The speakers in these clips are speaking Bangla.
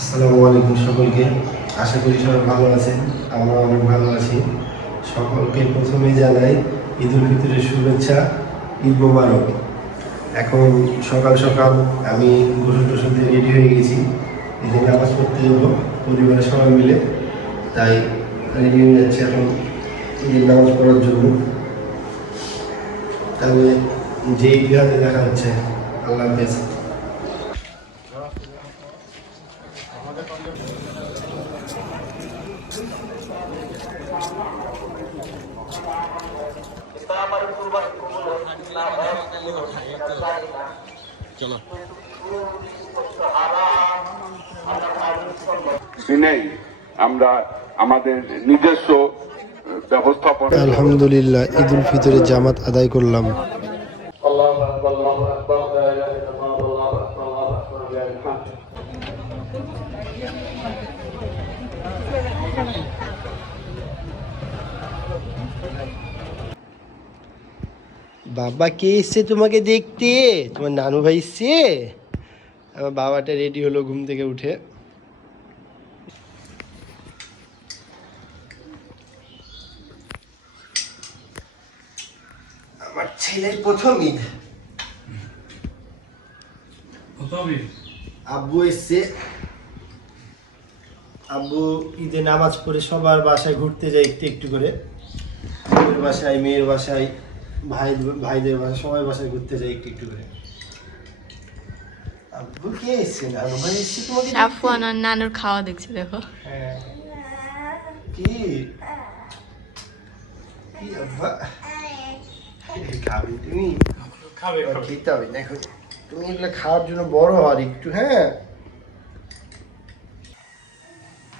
আসসালামু আলাইকুম সকলকে। আশা করি সবাই ভালো আছেন, আমরা অনেক ভালো আছি। সকলকে প্রথমে জানাই ঈদ উল ফিতরের শুভেচ্ছা, ঈদ মোবারক। এখন সকাল সকাল আমি গোসল টোসল দিয়ে রেডি হয়ে গেছি, ঈদের নামাজ পড়তে যাবো পরিবারের সবাই মিলে। তাই রেডি হয়ে যাচ্ছে এখন ঈদের নামাজ পড়ার জন্য। তাহলে যে ঈদগাহে দেখা হচ্ছে। আল্লাহ হাফেজ। নেই, আমরা আমাদের নিজস্ব ব্যবস্থাপনা। আলহামদুলিল্লাহ, ঈদ উল ফিতরের জামাত আদায় করলাম। বাবা কে এসছে তোমাকে দেখতে? তোমার নানু ভাই এসছে। আমার বাবাটা রেডি হলো ঘুম থেকে উঠে। আমার ছেলের প্রথম ঈদ। আব্বু এসছে। আব্বু ঈদে নামাজ পড়ে সবার বাসায় ঘুরতে যায় একটু একটু করে। মেয়ের বাসায়, মেয়ের বাসায়, ভাইদের বাসায়, সবাই বাসায় ঘুরতে যায় একটু একটু করে। আব্বু কে এসছে? নানু ভাই এসছে তোমাকে দেখতে? আফওয়ান আর নানুর খাওয়া দেখছে, দেখো। হ্যাঁ। কি কি আব্বা খাবে তুমি? খেতে হবে না এখন, তুমি এগুলো খাওয়ার জন্য বড় হওয়ার একটু। হ্যাঁ,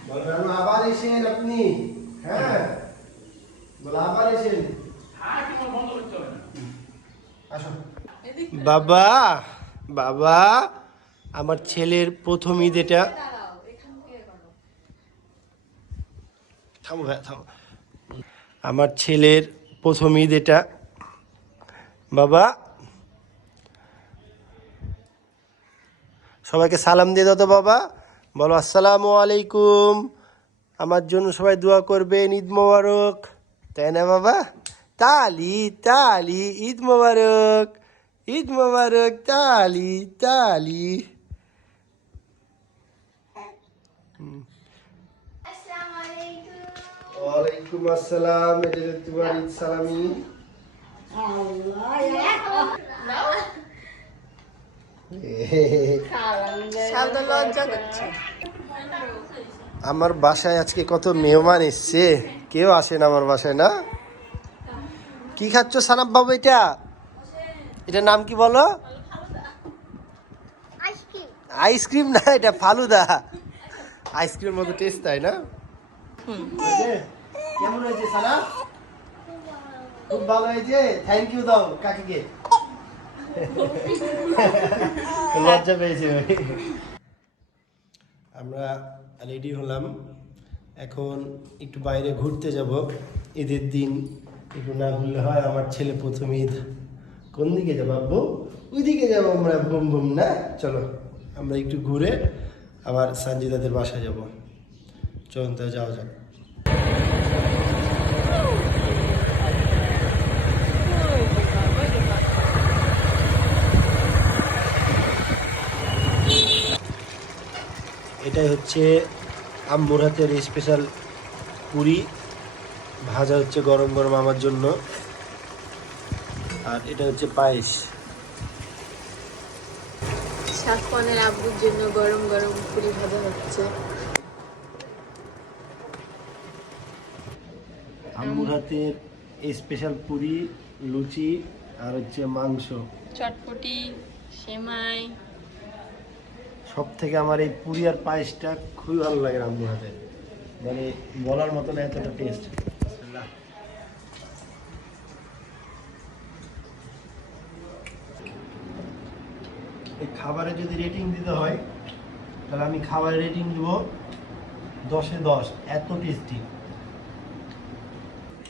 বলরাম আবার এসেন আপনি। হ্যাঁ, বল আবার এসেন। আসো বাবা। বাবা, আমার ছেলের প্রথম ঈদ এটা। থামো ভাই, থামো। আমার ছেলের প্রথম ঈদ এটা। বাবা, সবাইকে সালাম দিয়ে দাও তো বাবা। বলো আসসালামু আলাইকুম, আমার জন্য সবাই দোয়া করবেন, ঈদ মোবারক। তাই না বাবা? তালি তালি, ঈদ মোবারক, ঈদ মোবারক, তালি তালি। ওয়ালাইকুম আসসালাম। এটা যে তোমার ঈদ সালামি। আমার বাসায় আজকে কত মেহমান এসছে, কেউ আসেন আমার বাসায় না। কি খাচ্ছ সানাব বাবু? এটা এটার নাম কি বলো? আইসক্রিম না, এটা ফালুদা। আইসক্রিমের মতো টেস্ট, তাই না? কেমন হয়েছে সানাব? খুব ভালো হয়েছে। থ্যাংক ইউ দাও কাকিকে। লজ্জা পেয়েছে। আমরা রেডি হলাম, এখন একটু বাইরে ঘুরতে যাব। ঈদের দিন একটু না ঘুরলে হয়? আমার ছেলে প্রথম ঈদ। কোন দিকে যাবো আব্বু? ওই দিকে যাবো আমরা, বুম বুম না? চলো আমরা একটু ঘুরে আবার সঞ্জিদাদের বাসায় যাব। চলুন তাহলে যাওয়া যাক। এটাই হচ্ছে আম্মুর হাতের স্পেশাল পুরি, ভাজা হচ্ছে গরম গরম আমার জন্য। আর এটা হচ্ছে পায়েস। সাফওয়ানের আব্বুর জন্য গরম গরম পুরি ভাজা হচ্ছে। আম্মুর হাতের স্পেশাল পুরি, লুচি আর হচ্ছে মাংস, চটপটি, সেমাই। সব থেকে আমার এই পুরি আর পায়েসটা খুবই ভালো লাগে আম্মুর হাতের, মানে বলার মতো না, এতটা টেস্ট। এই খাবারে যদি রেটিং দিতে হয় তাহলে আমি খাবারে রেটিং দেব 10-এ 10। এত টেস্টি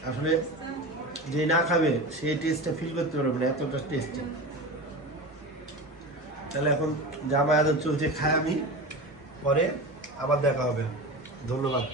আসলে, যে না খাবে সেই টেস্টটা ফিল করতে পারবে না, এতটা টেস্টি। তাহলে এখন জামাই আদর চলছে, খাই আমি, পরে আবার দেখা হবে। ধন্যবাদ।